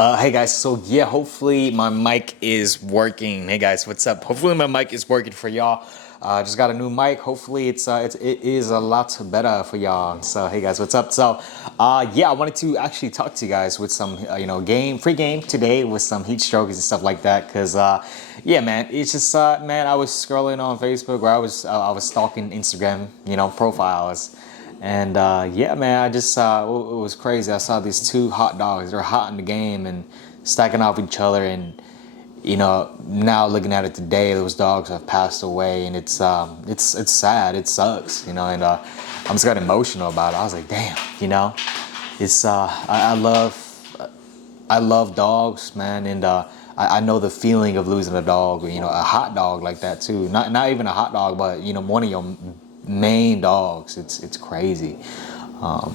Hey guys, so yeah, hopefully my mic is working. Hey guys, what's up? Hopefully my mic is working for y'all. Just got a new mic. Hopefully it is a lot better for y'all. So hey guys, what's up? So yeah, I wanted to actually talk to you guys with some free game today with some heat strokes and stuff like that. Cause yeah, man, it's just man, I was scrolling on Facebook, or I was stalking Instagram, profiles. And yeah, man, I just saw it was crazy. I saw these two hot dogs. They're hot in the game and stacking off each other. And now looking at it today, those dogs have passed away, and it's sad. It sucks, And I'm just got emotional about it. I was like, damn, it's I love dogs, man, and I know the feeling of losing a dog, a hot dog like that too. Not even a hot dog, but one of your main dogs. It's crazy.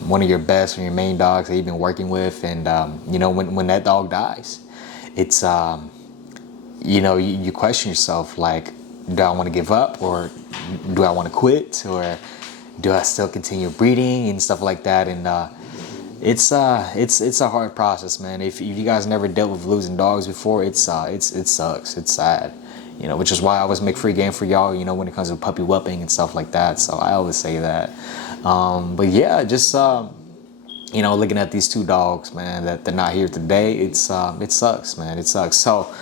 One of your best, one of your main dogs that you've been working with, and when that dog dies, it's you question yourself, like, do I want to give up, or do I want to quit, or do I still continue breeding and stuff like that? And it's a hard process, man. If you guys never dealt with losing dogs before, it sucks. It's sad. Which is why I always make free game for y'all, when it comes to puppy whooping and stuff like that. So I always say that. But yeah, just, looking at these two dogs, man, that they're not here today, it sucks, man. It sucks. So,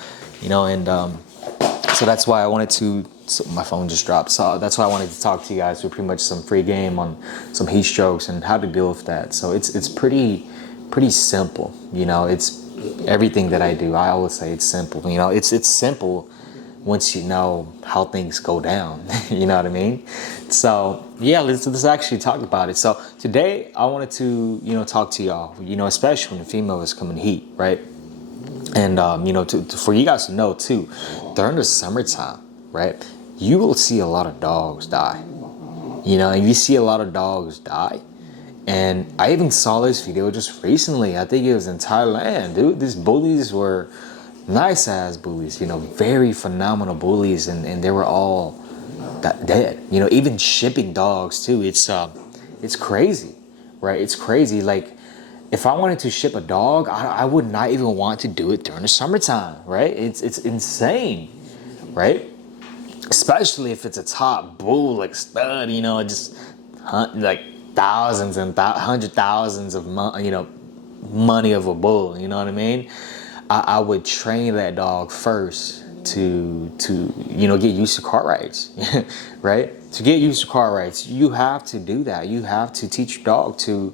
so that's why I wanted to, so my phone just dropped. So that's why I wanted to talk to you guys with pretty much some free game on some heat strokes and how to deal with that. So it's pretty simple. It's everything that I do. I always say it's simple. It's simple once you know how things go down. You know what I mean? So yeah, let's actually talk about it. So today I wanted to talk to y'all, especially when the female is coming heat, right? And for you guys to know too, during the summertime, right, you will see a lot of dogs die. And you see a lot of dogs die. And I even saw this video just recently. I think it was in Thailand, dude. These bullies were nice ass bullies, very phenomenal bullies, and they were all dead. Even shipping dogs too. It's crazy, right? It's crazy. Like, if I wanted to ship a dog, I would not even want to do it during the summertime, right? It's insane, right? Especially if it's a top bull, like stud, just like thousands and hundred thousands of money of a bull. You know what I mean? I would train that dog first to get used to car rides, right? To get used to car rides, you have to do that. You have to teach your dog to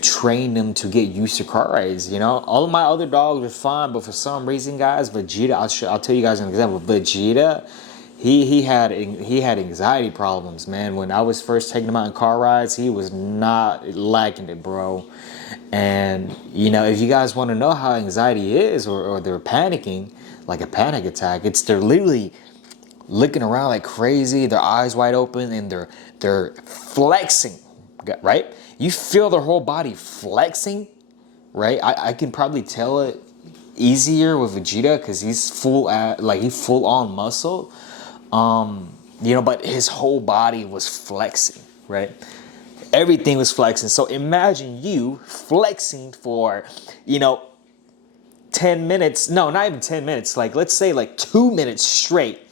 train them to get used to car rides. All of my other dogs were fine, but for some reason, guys, Vegeta, I'll tell you guys an example. Vegeta, he had anxiety problems, man. When I was first taking him out in car rides, he was not liking it, bro. And if you guys want to know how anxiety is, or they're panicking, like a panic attack, they're literally looking around like crazy, their eyes wide open, and they're flexing, right? You feel their whole body flexing, right? I can probably tell it easier with Vegeta because he's full on muscle, but his whole body was flexing, right? Everything was flexing. So imagine you flexing for 10 minutes, no, not even 10 minutes, like let's say like 2 minutes straight.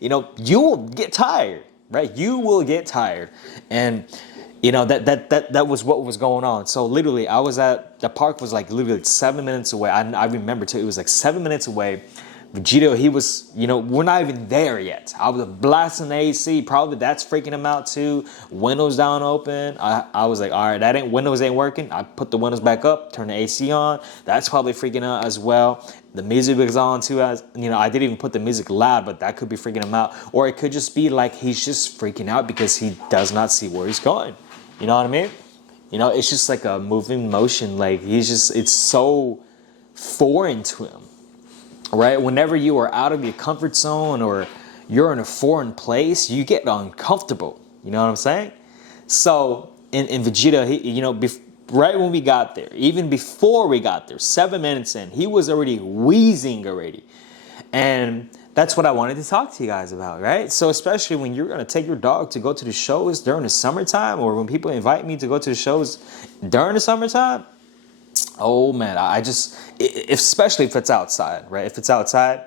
You will get tired, right? You will get tired. And that was what was going on. So literally, I was at the park, was like literally 7 minutes away. I remember too, it was like 7 minutes away. Vegeta, he was, we're not even there yet. I was blasting the AC. Probably that's freaking him out too. Windows down open. I was like, all right, windows ain't working. I put the windows back up, turn the AC on. That's probably freaking out as well. The music was on too. I didn't even put the music loud, but that could be freaking him out. Or it could just be like he's just freaking out because he does not see where he's going. You know what I mean? It's just like a moving motion. Like it's so foreign to him. Right? Whenever you are out of your comfort zone or you're in a foreign place, you get uncomfortable. You know what I'm saying? So in Vegeta, right when we got there, even before we got there, 7 minutes in, he was already wheezing already. And that's what I wanted to talk to you guys about, right? So especially when you're going to take your dog to go to the shows during the summertime, or when people invite me to go to the shows during the summertime, Oh man, especially if it's outside, right? If it's outside,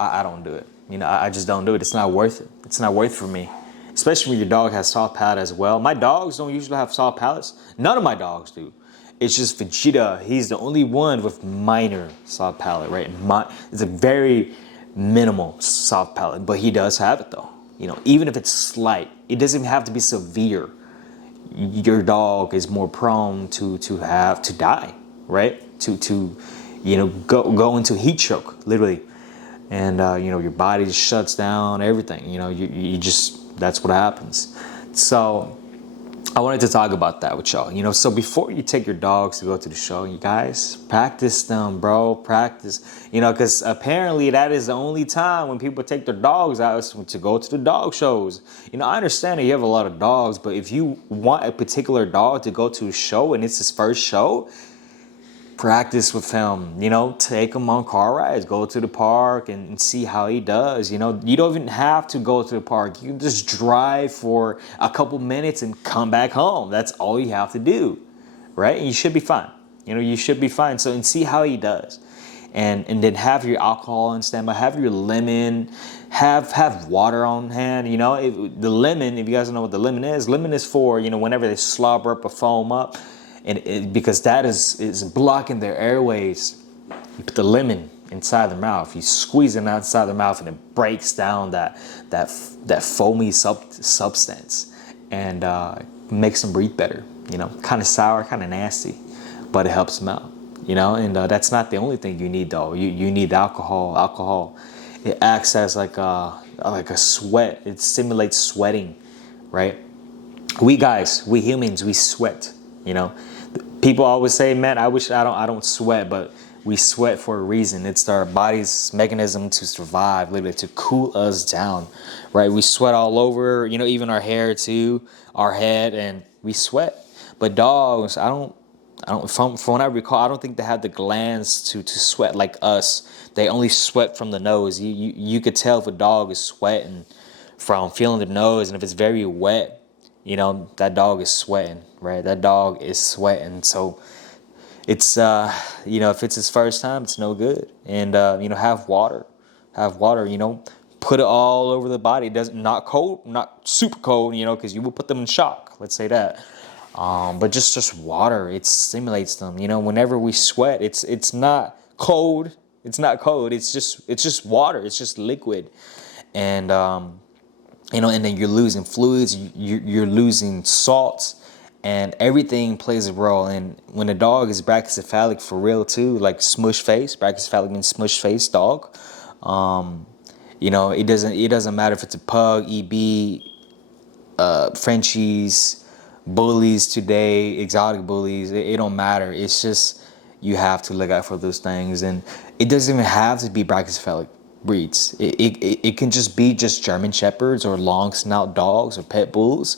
I don't do it. You know, I just don't do it. It's not worth it. It's not worth it for me. Especially when your dog has soft palate as well. My dogs don't usually have soft palates. None of my dogs do. It's just Vegeta. He's the only one with minor soft palate, right? It's a very minimal soft palate, but he does have it though. You know, even if it's slight, it doesn't even have to be severe. Your dog is more prone to die, right? To you know, go into heat stroke, literally. And you know, your body just shuts down, everything. You know, you just, that's what happens. So I wanted to talk about that with y'all. You know, so before you take your dogs to go to the show, you guys practice them, bro. Practice. You know, because apparently that is the only time when people take their dogs out is to go to the dog shows. You know, I understand that you have a lot of dogs, but if you want a particular dog to go to a show and it's his first show, practice with him. You know, take him on car rides, go to the park and see how he does. You know, you don't even have to go to the park. You can just drive for a couple minutes and come back home. That's all you have to do, right? And you should be fine. You know, you should be fine. So, and see how he does. And then have your alcohol on standby, have your lemon, have water on hand. You know, the lemon, if you guys don't know what the lemon is for, you know, whenever they slobber up or foam up, and because that is blocking their airways. You put the lemon inside their mouth, you squeeze it outside their mouth, and it breaks down that foamy substance and makes them breathe better. You know, kind of sour, kind of nasty, but it helps them out. You know, and that's not the only thing you need though. You need alcohol. Alcohol, it acts as like a sweat. It simulates sweating, right? We humans, we sweat. You know, people always say, man, I wish I don't sweat, but we sweat for a reason. It's our body's mechanism to survive, literally to cool us down, right? We sweat all over, you know, even our hair too, our head, and we sweat. But dogs, from what I recall, I don't think they have the glands to sweat like us. They only sweat from the nose. You could tell if a dog is sweating from feeling the nose, and if it's very wet, you know, that dog is sweating, right? That dog is sweating. So it's, you know, if it's his first time, it's no good. And, you know, have water, you know, put it all over the body. It doesn't, not cold, not super cold, you know, because you will put them in shock. Let's say that. But just water, it stimulates them. You know, whenever we sweat, it's not cold. It's not cold. It's just water. It's just liquid. And, you know, and then you're losing fluids, you're losing salts, and everything plays a role. And when a dog is brachycephalic for real too, like smush face, brachycephalic means smush face dog. You know, it doesn't matter if it's a pug, EB, Frenchies, bullies today, exotic bullies. It don't matter. It's just you have to look out for those things, and it doesn't even have to be brachycephalic breeds. It can just be German shepherds or long snout dogs or pit bulls,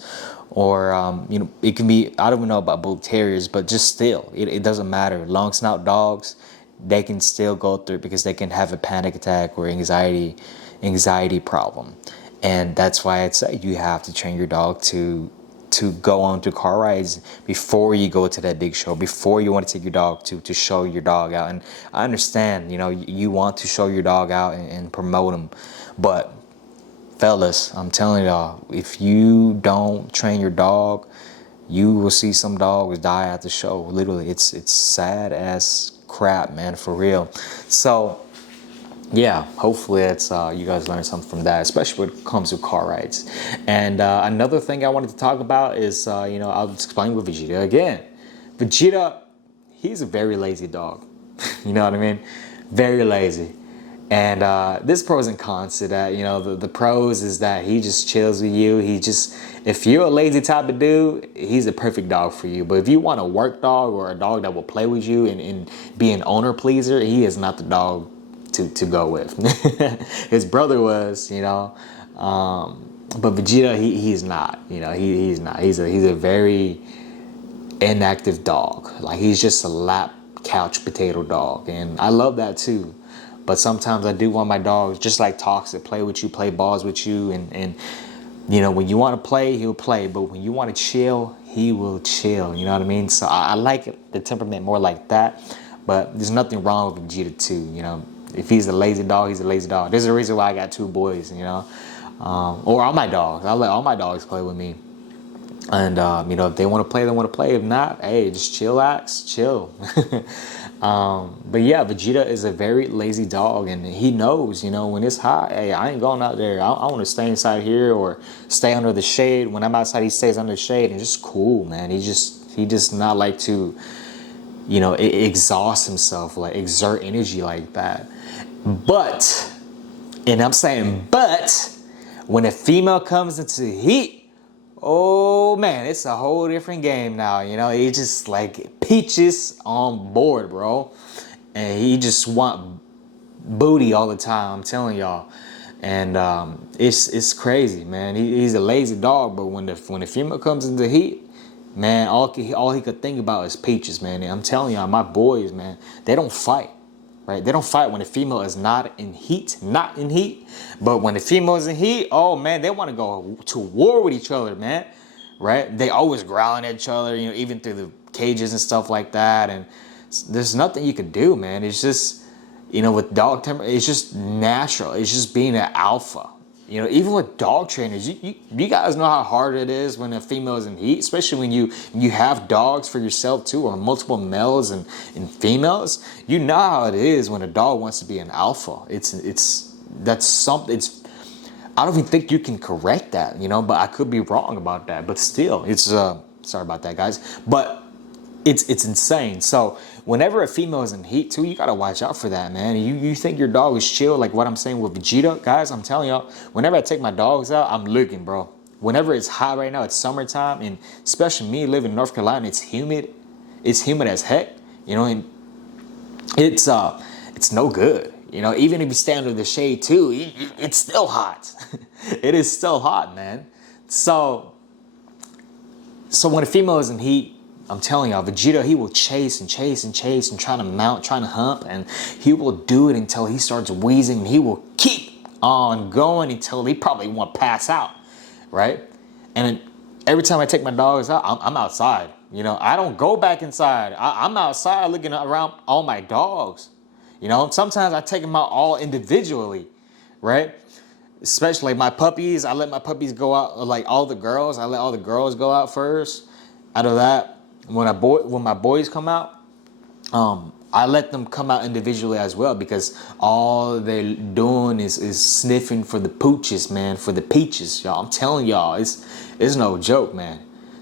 or you know, it can be, I don't even know about bull terriers, but just still, it doesn't matter. Long snout dogs, they can still go through it because they can have a panic attack or anxiety problem, and that's why I'd say you have to train your dog to go on to car rides before you go to that big show, before you want to take your dog to show your dog out. And I understand, you know, you want to show your dog out and promote him, but fellas, I'm telling y'all, if you don't train your dog, you will see some dogs die at the show. Literally, it's sad as crap, man, for real. So yeah, hopefully that's you guys learned something from that, especially when it comes to car rides. And another thing I wanted to talk about is, you know, I'll explain with Vegeta again. Vegeta, he's a very lazy dog. You know what I mean? Very lazy. And there's pros and cons to that. You know, the pros is that he just chills with you. If you're a lazy type of dude, he's a perfect dog for you. But if you want a work dog or a dog that will play with you and be an owner pleaser, he is not the dog to go with. His brother was, you know, but Vegeta, he's not, you know, he's not. He's a very inactive dog. Like, he's just a lap couch potato dog, and I love that too. But sometimes I do want my dogs, just like Toxic, play with you, play balls with you, and you know, when you want to play, he'll play, but when you want to chill, he will chill. You know what I mean? So I like the temperament more like that. But there's nothing wrong with Vegeta too, you know. If he's a lazy dog, he's a lazy dog. There's a reason why I got 2 boys, you know. Or all my dogs. I let all my dogs play with me. And, you know, if they want to play, they want to play. If not, hey, just chillax, chill. But yeah, Vegeta is a very lazy dog, and he knows, you know, when it's hot, hey, I ain't going out there. I want to stay inside here or stay under the shade. When I'm outside, he stays under the shade, and just cool, man. He just not like to, you know, exhaust himself, like exert energy like that. But, and I'm saying, but when a female comes into heat, oh man, it's a whole different game now. You know, he just like Peaches on board, bro, and he just want booty all the time. I'm telling y'all, and it's crazy, man. He's a lazy dog, but when the female comes into heat, man, all he could think about is Peaches, man. And I'm telling y'all, my boys, man, they don't fight. Right? They don't fight when the female is not in heat. But when the female is in heat, oh man, they want to go to war with each other, man. Right? They always growling at each other, you know, even through the cages and stuff like that. And there's nothing you can do, man. It's just, you know, with dog temper, it's just natural. It's just being an alpha. You know, even with dog trainers, you guys know how hard it is when a female is in heat, especially when you have dogs for yourself too, or multiple males and females. You know how it is when a dog wants to be an alpha. That's something. I don't even think you can correct that, you know, but I could be wrong about that. But still, it's sorry about that, guys. But it's insane. So whenever a female is in heat too, you gotta watch out for that, man. You think your dog is chill, like what I'm saying with Vegeta, guys. I'm telling y'all, whenever I take my dogs out, I'm looking, bro. Whenever it's hot right now, it's summertime, and especially me living in North Carolina, it's humid. It's humid as heck, you know, and it's no good. You know, even if you stay under the shade too, it's still hot. It is still hot, man. So when a female is in heat, I'm telling y'all, Vegeta, he will chase and trying to mount, trying to hump, and he will do it until he starts wheezing, and he will keep on going until he probably won't pass out, right? And every time I take my dogs out, I'm outside. You know, I don't go back inside. I'm outside looking around all my dogs. You know, sometimes I take them out all individually, right? Especially my puppies. I let my puppies go out, like all the girls. I let all the girls go out first. Out of that, when my boys come out, I let them come out individually as well, because all they're doing is sniffing for the pooches, man, for the peaches, y'all. I'm telling y'all, it's no joke, man.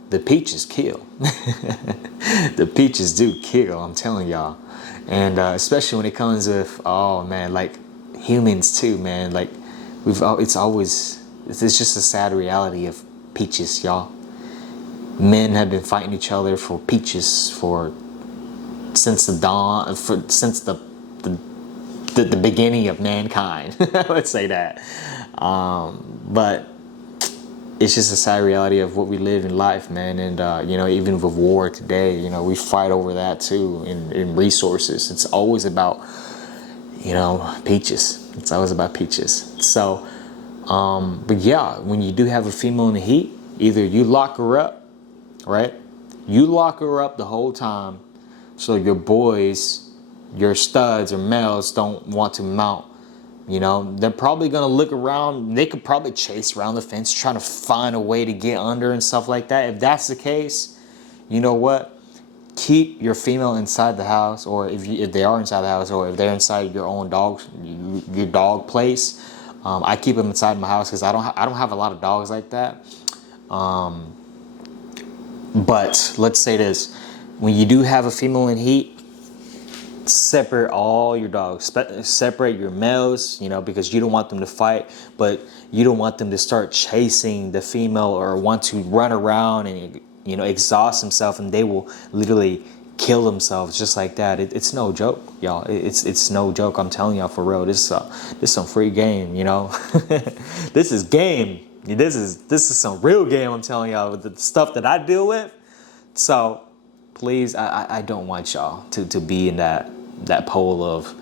The peaches kill. The peaches do kill, I'm telling y'all. And especially when it comes with, oh man, like humans too, man. Like it's just a sad reality of peaches, y'all. Men have been fighting each other for peaches since the beginning of mankind. Let's say that. But it's just a sad reality of what we live in life, man. And you know, even with war today, you know, we fight over that too in resources. It's always about, you know, peaches. It's always about peaches. So, but yeah, when you do have a female in the heat, either you lock her up, right? You lock her up the whole time, so your boys, your studs or males don't want to mount. You know, they're probably gonna look around. They could probably chase around the fence, trying to find a way to get under and stuff like that. If that's the case, you know what? Keep your female inside the house, or if they are inside the house, or if they're inside your own your dog place. I keep them inside my house because I don't have a lot of dogs like that. But let's say this: when you do have a female in heat, separate all your dogs. Separate your males, you know, because you don't want them to fight, but you don't want them to start chasing the female or want to run around and, you know, exhaust themselves, and they will literally kill themselves just like that. It's no joke, y'all. It's no joke. I'm telling y'all, for real. This is some free game, you know. This is game. This is some real game. I'm telling y'all, with the stuff that I deal with. So please, I don't want y'all to be in that pole of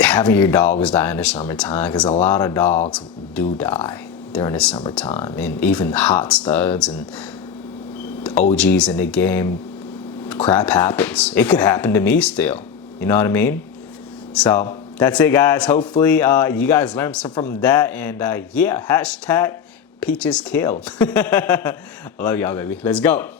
having your dogs die in the summertime, because a lot of dogs do die during the summertime, and even hot studs and OGs in the game, crap happens. It could happen to me still. You know what I mean? So that's it, guys. Hopefully you guys learned some from that. And yeah, hashtag peaches kill. I love y'all, baby. Let's go.